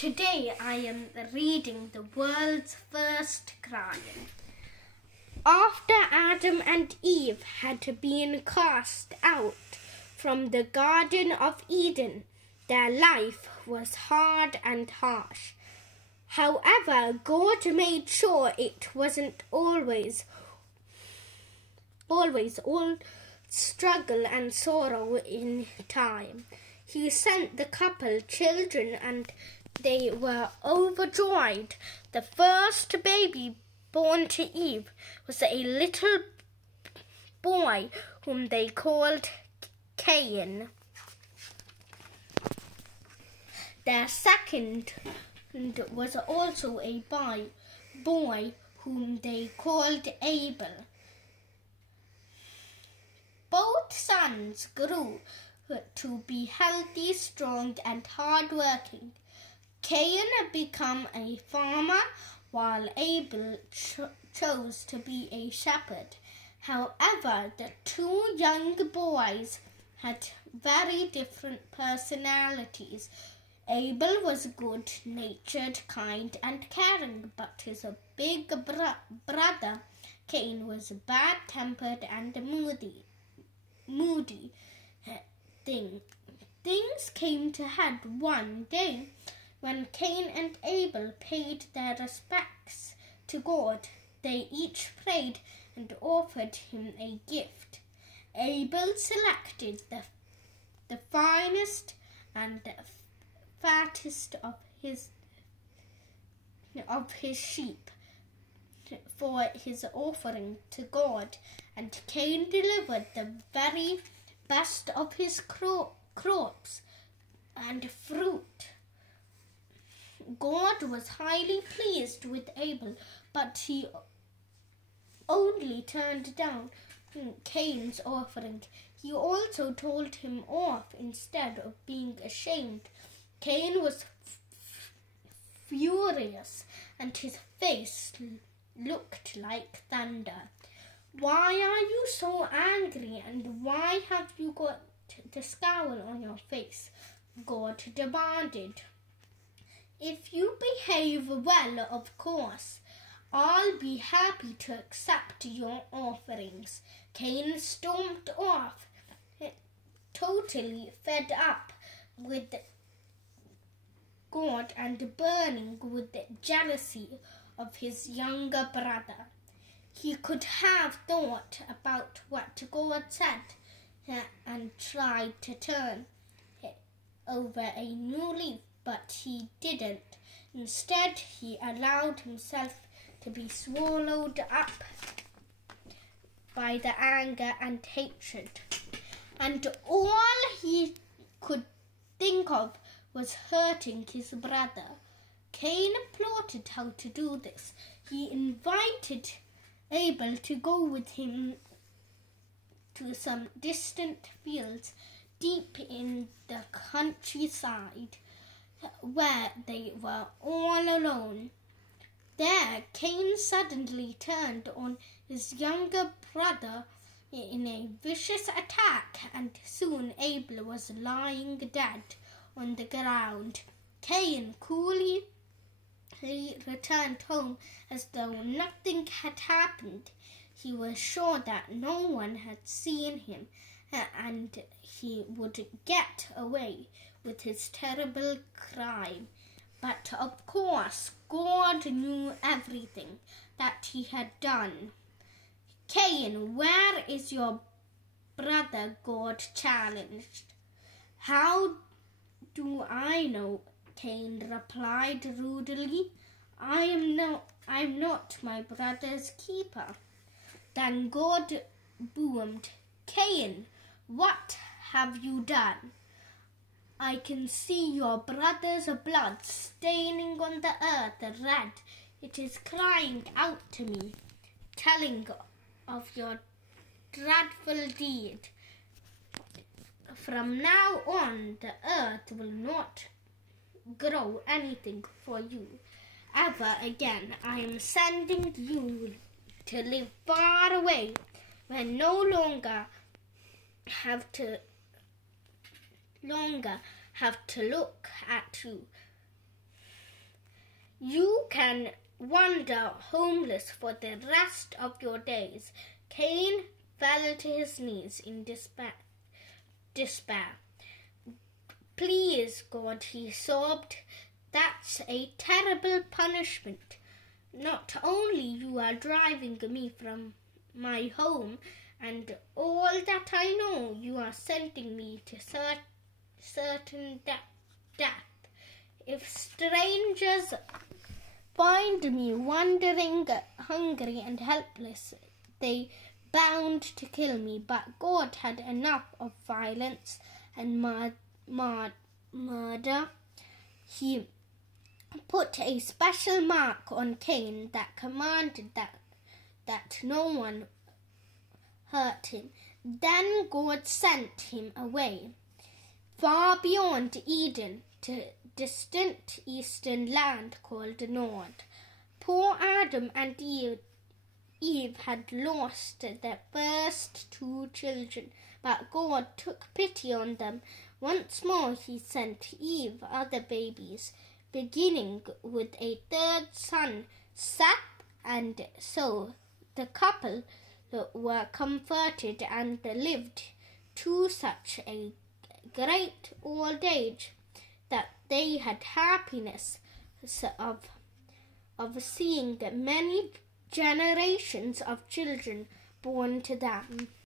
Today I am reading the world's first crime. After Adam and Eve had been cast out from the Garden of Eden, their life was hard and harsh. However, God made sure it wasn't always all struggle and sorrow in time. He sent the couple children and they were overjoyed. The first baby born to Eve was a little boy whom they called Cain. Their second was also a boy whom they called Abel. Both sons grew to be healthy, strong, and hard-working. Cain became a farmer, while Abel chose to be a shepherd. However, the two young boys had very different personalities. Abel was good-natured, kind, and caring, but his big brother Cain was bad-tempered and moody. Things came to head one day when Cain and Abel paid their respects to God. They each prayed and offered him a gift. Abel selected the finest and fattest of his sheep for his offering to God, and Cain delivered the very best of his crops and fruit. God was highly pleased with Abel, but he only turned down Cain's offering. He also told him off instead of being ashamed. Cain was furious, and his face looked like thunder. "Why are you so angry, and why have you got the scowl on your face?" God demanded. "If you behave well, of course, I'll be happy to accept your offerings." Cain stormed off, totally fed up with God and burning with jealousy of his younger brother. He could have thought about what God said and tried to turn over a new leaf, but he didn't. Instead, he allowed himself to be swallowed up by the anger and hatred. And all he could think of was hurting his brother. Cain plotted how to do this. He invited Abel to go with him to some distant fields deep in the countryside, where they were all alone. There, Cain suddenly turned on his younger brother in a vicious attack, and soon Abel was lying dead on the ground. Cain coolly returned home as though nothing had happened. He was sure that no one had seen him, and he would get away with his terrible crime. But of course, God knew everything that he had done. "Cain, where is your brother?" God challenged. "How do I know?" Cain replied rudely. I'm not my brother's keeper." Then God boomed, "Cain, what have you done? I can see your brother's blood staining on the earth red. It is crying out to me, telling of your dreadful deed. From now on, the earth will not grow anything for you ever again. I am sending you to live far away, where no longer have to look at you. You can wander homeless for the rest of your days. Cain fell to his knees in despair. Please, God, he sobbed, that's a terrible punishment. Not only you are driving me from my home and all that I know, you are sending me to certain death. If strangers find me wandering, hungry and helpless, they bound to kill me. But God had enough of violence and murder. He put a special mark on Cain that commanded that no one hurt him. Then God sent him away, far beyond Eden, to distant eastern land called Nod. Poor Adam and Eve had lost their first 2 children, but God took pity on them. Once more he sent Eve other babies, beginning with a 3rd son, Seth, and so the couple were comforted and lived to such a great old age that they had happiness of seeing many generations of children born to them.